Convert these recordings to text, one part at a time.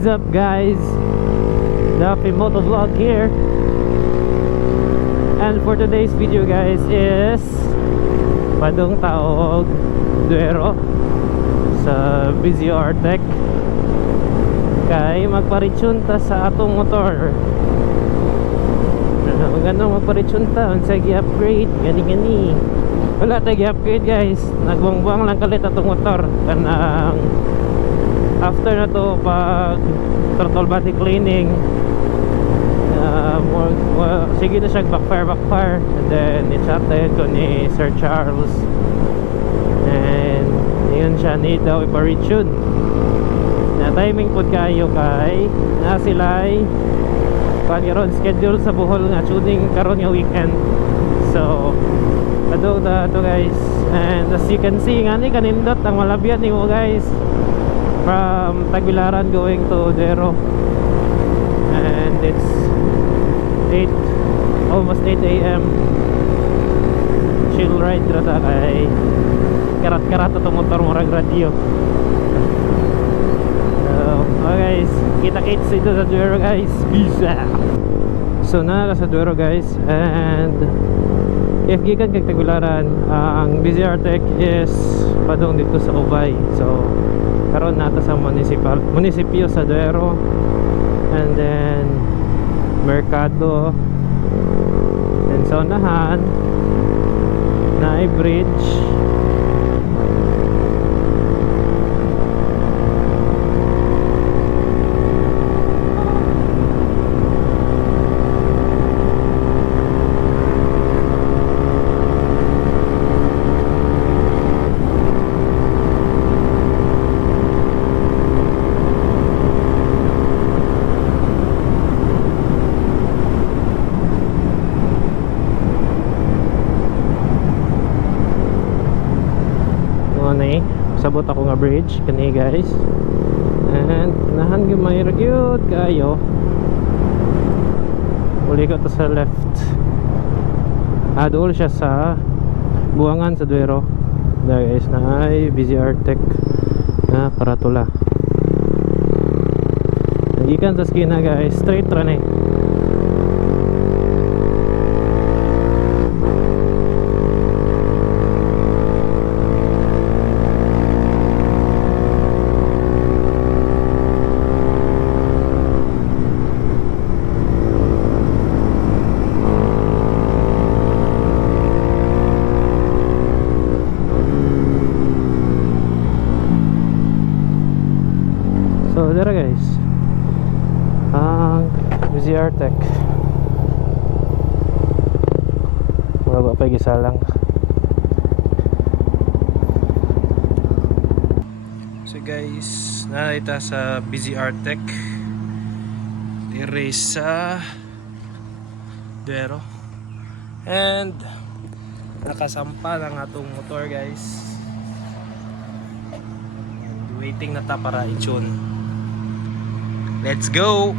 What's up guys? Daffy Motovlog here. And for today's video guys is Padong Taog Duero sa Busy Artec. Kay magparitsunta sa atong motor. Ganong magparitsunta unsa gi-upgrade gani. Wala tayo gi-upgrade guys. Nagbuang-buang lang kalit atong motor. Kanang after na to pag throttle body cleaning sige na siya backfire and then i-chatted ko ni Sir Charles and yun siya need daw iparitune na timing po kayo kay na sila'y pagkaroon schedule sa Bohol nga tuning karon nga weekend. So adto to guys, and as you can see nga ni kanindot ang malabyan nimo guys from Tagbilaran going to Duero, and it's 8 almost 8 a.m. chill ride rata kay karat-karat itong motor murag radio. So guys, kita-kits dito sa Duero guys. Peace out. So na sa Duero guys, and if gikan kag Tagbilaran, ang Busy Artec is padong dito sa Ubay. So karon nata sa munisipyo sa Duero, and then Mercado, and sa unahan na bridge. Sabot ako nga bridge kani guys, and nahan yung may ragyod kayo uli ko to sa left. Dool siya sa buwangan sa Duero there guys na ay Busy Artec na Karatula. Nagikan sa skina guys, straight run eh. So there guys, ang Busy Artec wala pa gisalang. So guys, narita sa Busy Artec erase sa Duero, and nakasampa ng atong motor guys, and waiting na ta para i-tune. Let's go!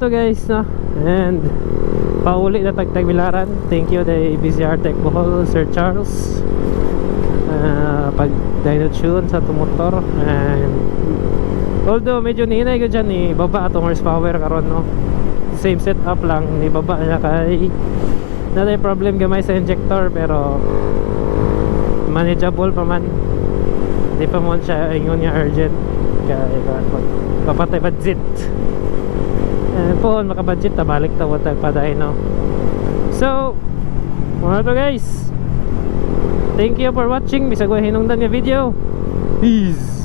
to guys, no? And pauli na Tagbilaran. Thank you kay BCR Tech Bohol, Sir Charles, pag dyno tune sa tumotor. And although medyo nihinay ko dyan ni baba atong horsepower karon, no? Same setup lang, ni baba niya kay natay problem gamay sa injector, pero manageable pa man. Di pa mo siya ingon nga urgent kay papatay budget. Po makabudget ta balik ta wag paday, no? So mga to guys, thank you for watching. Bisag wa hinungdan nga video. Peace.